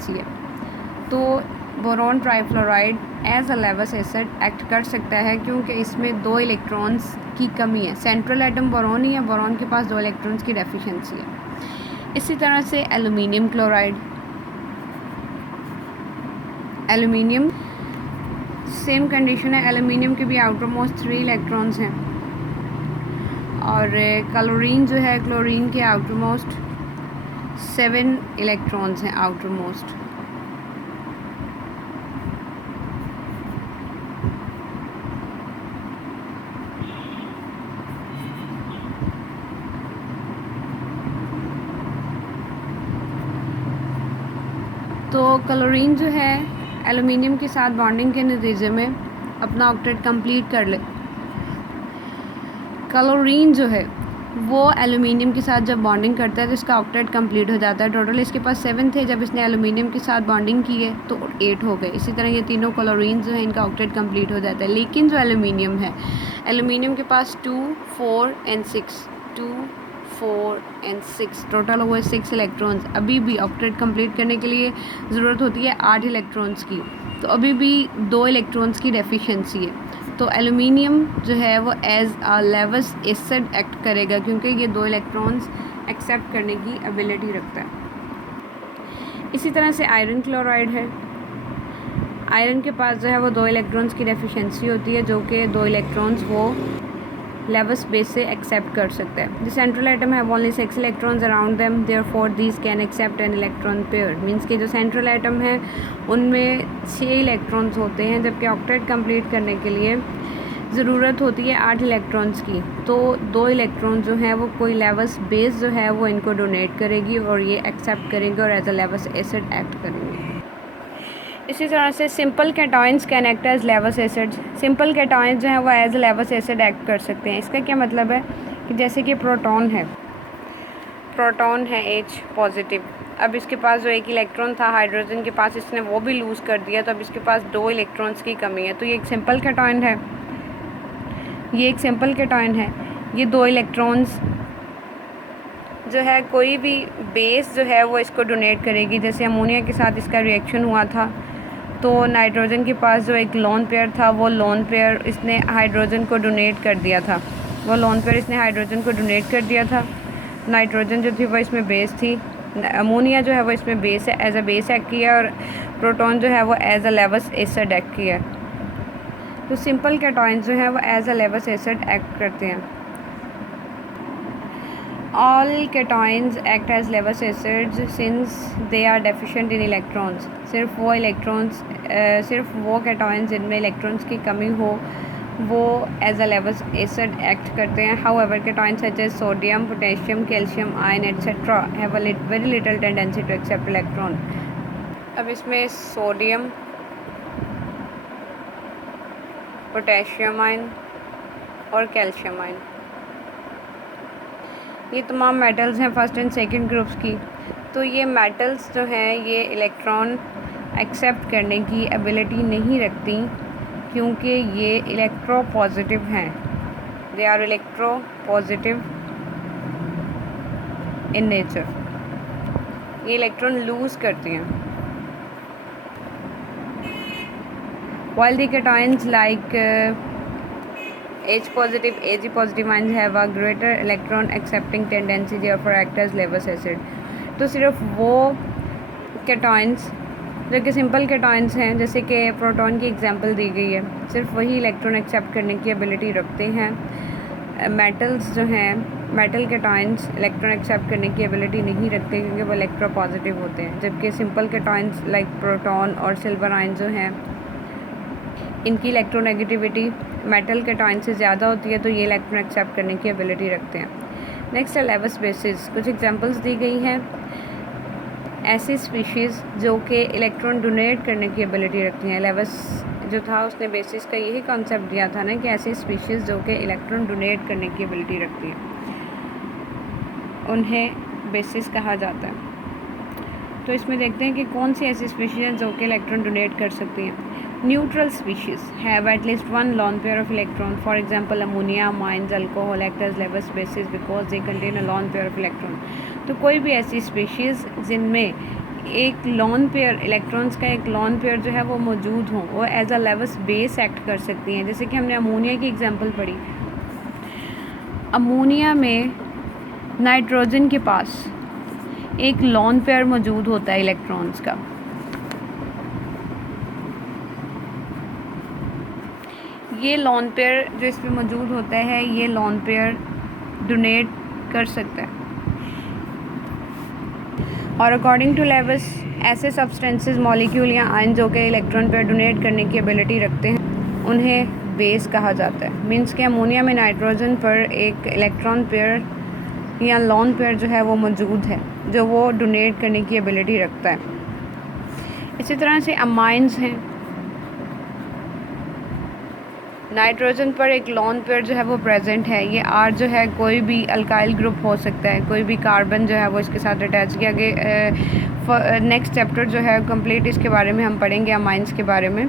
Deficiency है। तो boron trifluoride as a Lewis acid act कर सकता है क्योंकि इसमें 2 इलेक्ट्रॉन्स की कमी है। सेंट्रल एटम बोरॉन ही है, बोरॉन के पास 2 इलेक्ट्रॉन्स की डेफिशिएंसी है। इसी तरह से aluminium chloride, aluminium same condition है, एल्यूमिनियम के भी आउटर मोस्ट 3 इलेक्ट्रॉन्स हैं और क्लोरीन जो है, क्लोरीन के आउटर मोस्ट 7 इलेक्ट्रॉन्स हैं आउटर मोस्ट। तो क्लोरीन जो है एल्यूमिनियम के साथ बॉन्डिंग के नतीजे में अपना ऑक्टेट कंप्लीट कर ले। क्लोरीन जो है वो एल्यूमिनियम के साथ जब बॉन्डिंग करता है तो इसका ऑक्टेट कंप्लीट हो जाता है। टोटल इसके पास 7 थे, जब इसने एल्यूमिनियम के साथ बॉन्डिंग की है तो 8 हो गए। इसी तरह ये तीनों क्लोरीन जो है इनका ऑक्टेट कंप्लीट हो जाता है। लेकिन जो एल्यूमिनियम है, एल्यूमिनियम के पास 2, 4 एंड 6 2, 4 एंड 6 टोटल हुए 6 इलेक्ट्रॉन्स। अभी भी ऑक्टेट कंप्लीट करने के लिए ज़रूरत होती है 8 इलेक्ट्रॉन्स की, तो अभी भी 2 इलेक्ट्रॉन्स की डेफिशिएंसी है। तो एल्यूमिनियम जो है वो as a Lewis acid act करेगा क्योंकि ये 2 इलेक्ट्रॉन्स एक्सेप्ट करने की एबिलिटी रखता है। इसी तरह से आयरन क्लोराइड है, आयरन के पास जो है वो 2 इलेक्ट्रॉन्स की डेफिशिएंसी होती है, जो कि 2 इलेक्ट्रॉन्स वो लेवस बेस से एक्सेप्ट कर सकता है। The central atom have only 6 electrons around them, therefore these can accept an electron pair. Means कि जो सेंट्रल एटम है उनमें 6 इलेक्ट्रॉन्स होते हैं, जबकि ऑक्टेट कंप्लीट करने के लिए ज़रूरत होती है 8 इलेक्ट्रॉन्स की। तो 2 इलेक्ट्रॉन जो हैं वो कोई लेवस बेस जो है वो इनको डोनेट करेगी और ये एक्सेप्ट करेंगे और as a Lewis acid act करेंगे। इसी तरह से simple cations can act as Lewis acid. Simple cations जो हैं वो एज लेवस एसिड एक्ट कर सकते हैं। इसका क्या मतलब है कि जैसे कि प्रोटॉन है H पॉजिटिव, अब इसके पास जो एक इलेक्ट्रॉन था हाइड्रोजन के पास, इसने वो भी लूज़ कर दिया, तो अब इसके पास 2 इलेक्ट्रॉन्स की कमी है। तो ये एक सिंपल कैटायन है, ये 2 इलेक्ट्रॉन्स जो है कोई भी बेस जो है वो इसको डोनेट करेगी। जैसे अमोनिया के साथ इसका रिएक्शन हुआ था तो नाइट्रोजन के पास जो एक लोन पेयर था, वो लोन पेयर इसने हाइड्रोजन को डोनेट कर दिया था। नाइट्रोजन जो थी वो इसमें बेस थी, अमोनिया जो है वो इसमें बेस है, एज अ बेस एक्ट किया, और प्रोटॉन जो है वो as a Lewis acid act किया। तो सिंपल कैटायंस जो है वो as a Lewis acid act करते हैं। All cations act as levus acids since they are deficient in electrons। सिर्फ वो कैटायंस जिनमें इलेक्ट्रॉन्स की कमी हो वो as a Lewis acid act करते हैं। However, cations such as sodium, potassium, calcium, iron, etc. have a very little tendency to accept electron। अब इसमें सोडियम, पोटेशियम आयन और कैल्शियम आयन, ये तमाम मेटल्स हैं फर्स्ट एंड सेकंड ग्रुप्स की। तो ये मेटल्स जो हैं ये इलेक्ट्रॉन एक्सेप्ट करने की एबिलिटी नहीं रखती क्योंकि ये इलेक्ट्रो पॉजिटिव हैं। They are electropositive in nature, ये इलेक्ट्रॉन लूज़ करती हैं। While the cations like H positive, Ag positive ions have a greater electron accepting tendency, therefore act as levus acid। तो सिर्फ वो कैटायंस जो कि simple cations हैं, जैसे कि प्रोटॉन की एग्जांपल दी गई है, सिर्फ वही इलेक्ट्रॉन एक्सेप्ट करने की एबिलिटी रखते हैं। मेटल्स जो हैं, मेटल कैटायंस इलेक्ट्रॉन एक्सेप्ट करने की एबिलिटी नहीं रखते क्योंकि वो इलेक्ट्रो पॉजिटिव होते हैं, जबकि सिंपल कैटायंस लाइक प्रोटॉन और सिल्वर आयन जो हैं इनकी इलेक्ट्रोनेगेटिविटी मेटल कैटायन से ज़्यादा होती है, तो ये इलेक्ट्रॉन एक्सेप्ट करने की एबिलिटी रखते हैं। नेक्स्ट है लेवस बेसिस। कुछ एग्जांपल्स दी गई हैं ऐसी स्पीशीज़ जो कि इलेक्ट्रॉन डोनेट करने की एबिलिटी रखती हैं। लेवस जो था उसने बेसिस का यही कॉन्सेप्ट दिया था ना कि ऐसी स्पीशीज़ जो कि इलेक्ट्रॉन डोनेट करने की एबिलिटी रखती हैं उन्हें बेसिस कहा जाता है। तो इसमें देखते हैं कि कौन सी ऐसी स्पीशीज़ हैं जो कि इलेक्ट्रॉन डोनेट कर सकती हैं। Neutral species have at least one lone pair of electron. For example, ammonia, amines, alcohol act as levus bases because they contain a lone pair of electron। तो कोई भी ऐसी स्पीशीज़ जिनमें एक लॉन पेयर इलेक्ट्रॉन्स का एक lone pair जो है वो मौजूद हों, वो as a Lewis base act कर सकती हैं। जैसे कि हमने अमोनिया की एग्जांपल पढ़ी, अमोनिया में नाइट्रोजन के पास एक लॉन पेयर मौजूद होता है इलेक्ट्रॉन्स का। ये लॉन पेयर जो इस पे मौजूद होता है, ये लॉन पेयर डोनेट कर सकता है। और अकॉर्डिंग टू लेविस, ऐसे सब्सटेंसेस, मॉलिक्यूल या आयन जो कि इलेक्ट्रॉन पेयर डोनेट करने की एबिलिटी रखते हैं, उन्हें बेस कहा जाता है। मींस कि अमोनिया में नाइट्रोजन पर एक इलेक्ट्रॉन पेयर या लॉन पेयर जो है वो मौजूद है, जो वो डोनेट करने की एबिलिटी रखता है। इसी तरह से अमाइंस हैं, नाइट्रोजन पर एक लॉन पेयर जो है वो प्रेजेंट है। ये आर जो है कोई भी अल्काइल ग्रुप हो सकता है, कोई भी कार्बन जो है वो इसके साथ अटैच किया गया। नेक्स्ट चैप्टर जो है कंप्लीट इसके बारे में हम पढ़ेंगे, अमाइंस के बारे में।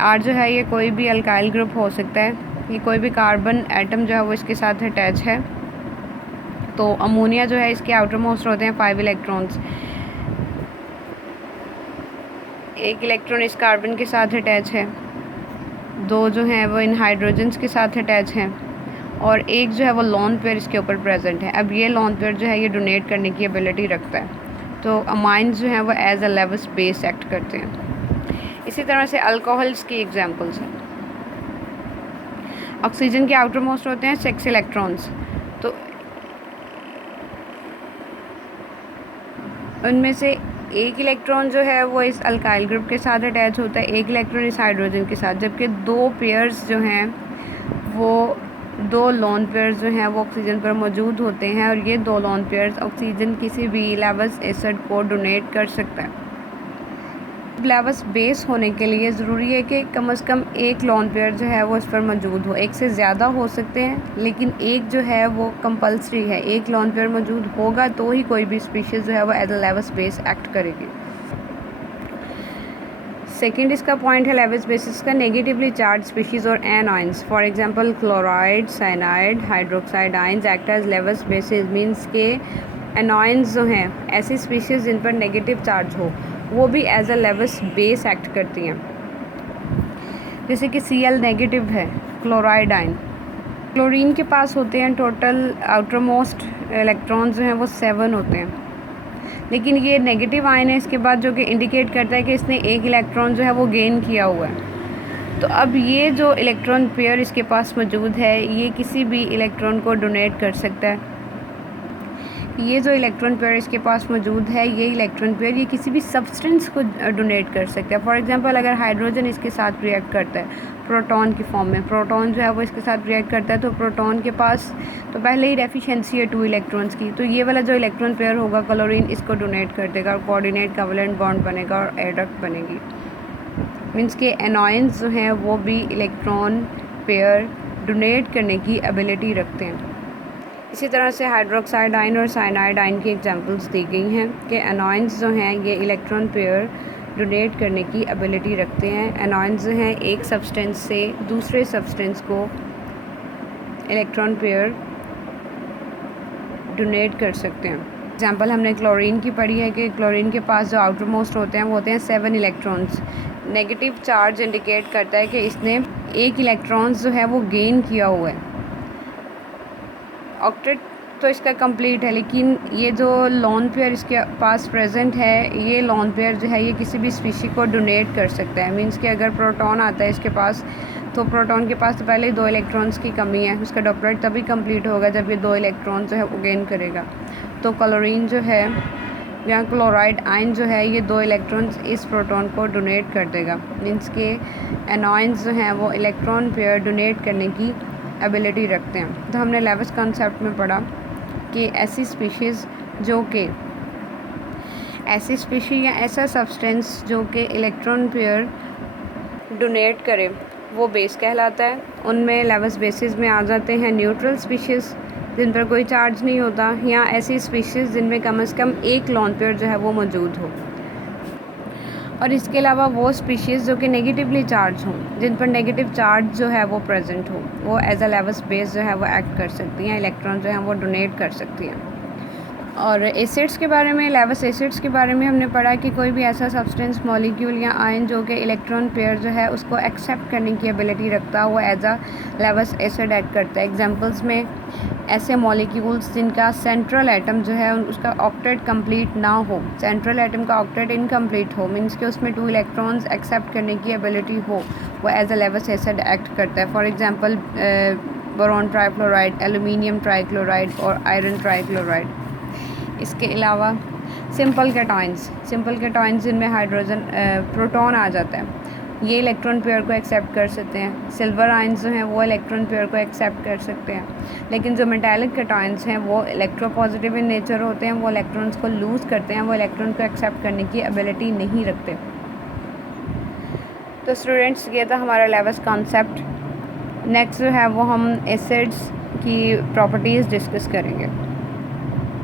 आर जो है ये कोई भी अल्काइल ग्रुप हो सकता है, ये कोई भी कार्बन एटम जो है वो इसके साथ अटैच है। तो अमोनिया जो है इसके आउटर मोस्ट होते हैं 5 इलेक्ट्रॉन्स, एक इलेक्ट्रॉन इस कार्बन के साथ अटैच है, 2 जो हैं वो इन हाइड्रोजन्स के साथ अटैच हैं, और एक जो है वो लॉन पेयर इसके ऊपर प्रेजेंट है। अब ये लॉन पेयर जो है ये डोनेट करने की एबिलिटी रखता है। तो अमाइंस जो हैं वो as a Lewis base act करते हैं। इसी तरह से अल्कोहल्स की एग्जांपल्स हैं। ऑक्सीजन के आउटर मोस्ट होते हैं 6 इलेक्ट्रॉन्स, तो उनमें से एक इलेक्ट्रॉन जो है वो इस अल्काइल ग्रुप के साथ अटैच होता है, एक इलेक्ट्रॉन इस हाइड्रोजन के साथ, जबकि 2 पेयर्स जो हैं वो 2 लॉन पेयर्स जो हैं वो ऑक्सीजन पर मौजूद होते हैं, और ये 2 लॉन पेयर्स ऑक्सीजन किसी भी लेवस एसिड को डोनेट कर सकता है। लेवस बेस होने के लिए ज़रूरी है कि कम से कम एक लॉन पेयर जो है वो इस पर मौजूद हो। एक से ज़्यादा हो सकते हैं, लेकिन एक जो है वो कंपल्सरी है, एक लॉन पेयर मौजूद होगा तो ही कोई भी स्पीशीज़ जो है वो as a Lewis base act करेगी। सेकेंड इसका पॉइंट है लेवस बेसिस का, नेगेटिवली चार्ज स्पीशीज़ और anions, for example chloride, cyanide, hydroxide ions act as Lewis bases. Means के एनाइंस जो हैं ऐसी स्पीशीज़ जिन पर नेगेटिव चार्ज हो, वो भी as a Lewis base act करती हैं। जैसे कि Cl नेगेटिव है, क्लोराइड आयन। क्लोरीन के पास होते हैं टोटल आउटर मोस्ट इलेक्ट्रॉन्स जो हैं वो 7 होते हैं, लेकिन ये नेगेटिव आयन है इसके बाद, जो कि इंडिकेट करता है कि इसने एक इलेक्ट्रॉन जो है वो गेन किया हुआ है। तो अब ये जो इलेक्ट्रॉन पेयर इसके पास मौजूद है, ये किसी भी इलेक्ट्रॉन को डोनेट कर सकता है। ये जो इलेक्ट्रॉन पेयर इसके पास मौजूद है, ये इलेक्ट्रॉन पेयर ये किसी भी सब्सटेंस को डोनेट कर सकता है। फॉर एग्जांपल अगर हाइड्रोजन इसके साथ रिएक्ट करता है प्रोटॉन की फॉर्म में, प्रोटॉन जो है वो इसके साथ रिएक्ट करता है, तो प्रोटॉन के पास तो पहले ही डेफिशिएंसी है 2 इलेक्ट्रॉन्स की, तो ये वाला जो इलेक्ट्रॉन पेयर होगा क्लोरीन, इसको डोनेट कर देगा और कोऑर्डिनेट कोवैलेंट बॉन्ड बनेगा और एडक्ट बनेगी। मीन्स के एनायंस जो हैं वो भी इलेक्ट्रॉन पेयर डोनेट करने की एबिलिटी रखते हैं। इसी तरह से हाइड्रोक्साइड आयन और साइनाइड आयन की एग्जांपल्स दी गई हैं कि एनायंस जो हैं ये इलेक्ट्रॉन पेयर डोनेट करने की एबिलिटी रखते हैं। एनायंस जो हैं एक सब्सटेंस से दूसरे सब्सटेंस को इलेक्ट्रॉन पेयर डोनेट कर सकते हैं। एग्जांपल हमने क्लोरीन की पढ़ी है कि क्लोरीन के पास जो आउटर मोस्ट होते हैं वो होते हैं 7 इलेक्ट्रॉन्स। नेगेटिव चार्ज इंडिकेट करता है कि इसने एक इलेक्ट्रॉन्स जो है वो गेन किया हुआ है। ऑक्टेट तो इसका कंप्लीट है, लेकिन ये जो लॉन पेयर इसके पास प्रेजेंट है, ये लॉन पेयर जो है ये किसी भी स्पीशी को डोनेट कर सकता है। मींस कि अगर प्रोटॉन आता है इसके पास, तो प्रोटॉन के पास तो पहले ही 2 इलेक्ट्रॉन्स की कमी है, उसका डॉपलेट तभी कंप्लीट होगा जब ये 2 इलेक्ट्रॉन जो है वो गेन करेगा। तो क्लोरीन जो है या क्लोराइड आयन जो है ये 2 इलेक्ट्रॉन्स इस प्रोटॉन को डोनेट कर देगा। मींस के एनायंस जो हैं वो इलेक्ट्रॉन पेयर डोनेट करने की एबिलिटी रखते हैं। तो हमने लेवस कॉन्सेप्ट में पढ़ा कि ऐसी स्पीशीज़ जो कि ऐसी स्पीशी या ऐसा सब्सटेंस जो कि इलेक्ट्रॉन पेयर डोनेट करे वो बेस कहलाता है। उनमें लेवस बेसिस में आ जाते हैं न्यूट्रल स्पीशीज़ जिन पर कोई चार्ज नहीं होता, या ऐसी स्पीशीज़ जिनमें कम से कम एक लॉन पेयर जो है वो मौजूद हो, और इसके अलावा वो स्पीशीज़ जो कि नेगेटिवली चार्ज हों, जिन पर नेगेटिव चार्ज जो है वो प्रेजेंट हो, वो एज अ लेवस बेस जो है वो एक्ट कर सकती हैं, इलेक्ट्रॉन जो है वो डोनेट कर सकती हैं। और एसिड्स के बारे में, लेवस एसिड्स के बारे में हमने पढ़ा कि कोई भी ऐसा सब्सटेंस, मॉलिक्यूल या आयन जो कि इलेक्ट्रॉन पेयर जो है उसको एक्सेप्ट करने की एबिलिटी रखता है, वो as a Lewis acid act करता है। एग्जांपल्स में ऐसे मॉलिक्यूल्स जिनका सेंट्रल एटम जो है उसका ऑक्टेट कंप्लीट ना हो, सेंट्रल एटम का ऑक्टेट इनकम्प्लीट हो, मीन्स कि उसमें 2 इलेक्ट्रॉन्स एक्सेप्ट करने की एबिलिटी हो, वो as a Lewis acid act करता है। For example boron trichloride, aluminium trichloride और आयरन ट्राइक्लोराइड। इसके अलावा सिंपल कैटायंस जिनमें हाइड्रोजन प्रोटॉन आ जाता है, ये इलेक्ट्रॉन पेयर को एक्सेप्ट कर सकते हैं। सिल्वर आयंस जो हैं वो इलेक्ट्रॉन पेयर को एक्सेप्ट कर सकते हैं, लेकिन जो मेटालिक कैटायंस हैं वो इलेक्ट्रोपॉजिटिव इन नेचर होते हैं, वो इलेक्ट्रॉन्स को लूज़ करते हैं, वो इलेक्ट्रॉन को एक्सेप्ट करने की एबिलिटी नहीं रखते। तो स्टूडेंट्स, ये था हमारा लेवस कॉन्सेप्ट। नेक्स्ट जो है वो हम एसिड्स की प्रॉपर्टीज़ डिस्कस करेंगे।